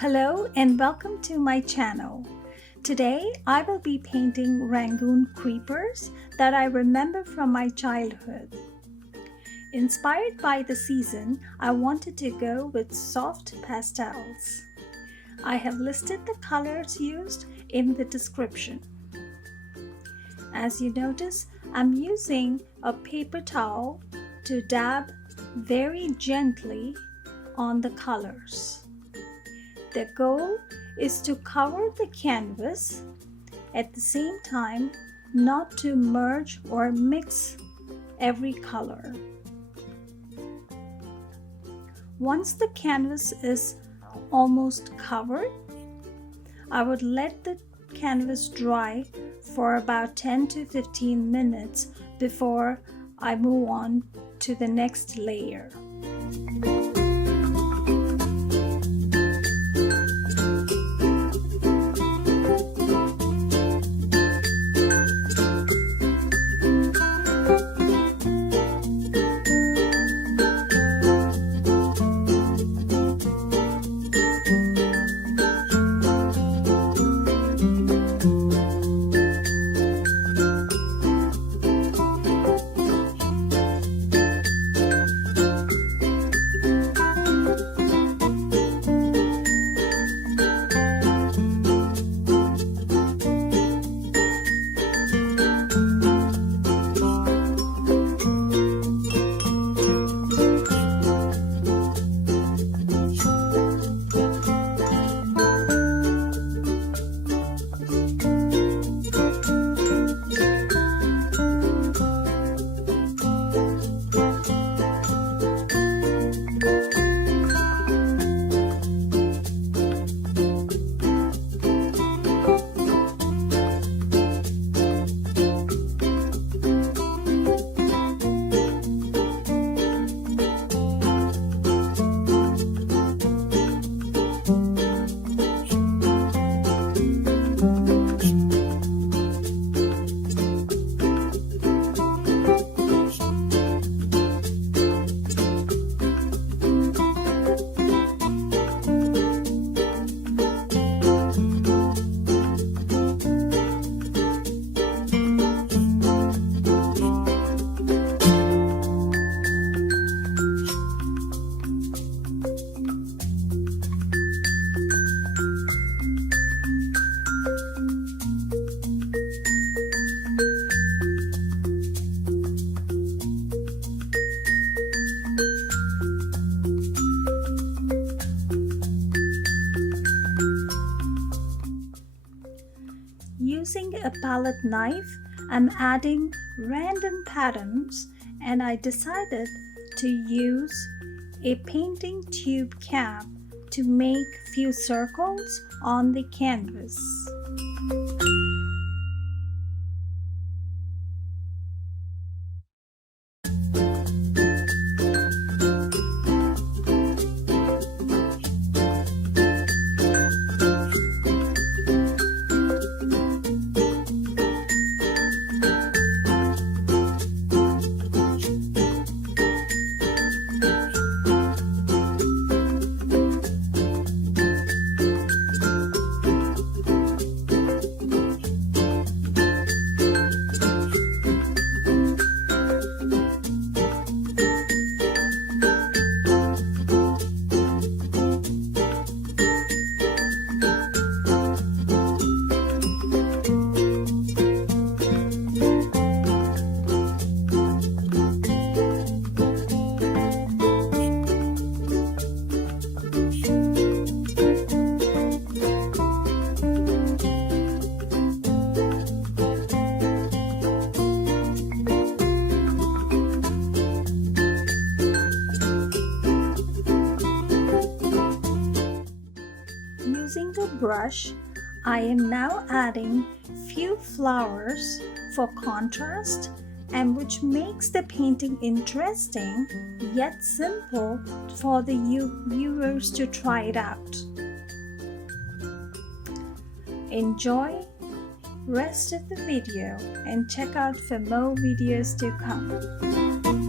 Hello and welcome to my channel. Today I will be painting Rangoon Creepers that I remember from my childhood. Inspired by the season, I wanted to go with soft pastels. I have listed the colors used in the description. As you notice, I'm using a paper towel to dab very gently on the colors. The goal is to cover the canvas at the same time, not to merge or mix every color. Once the canvas is almost covered, I would let the canvas dry for about 10 to 15 minutes before I move on to the next layer. Using a palette knife, I'm adding random patterns, and I decided to use a painting tube cap to make few circles on the canvas. Using the brush, I am now adding few flowers for contrast and which makes the painting interesting yet simple for the viewers to try it out. Enjoy rest of the video and check out for more videos to come.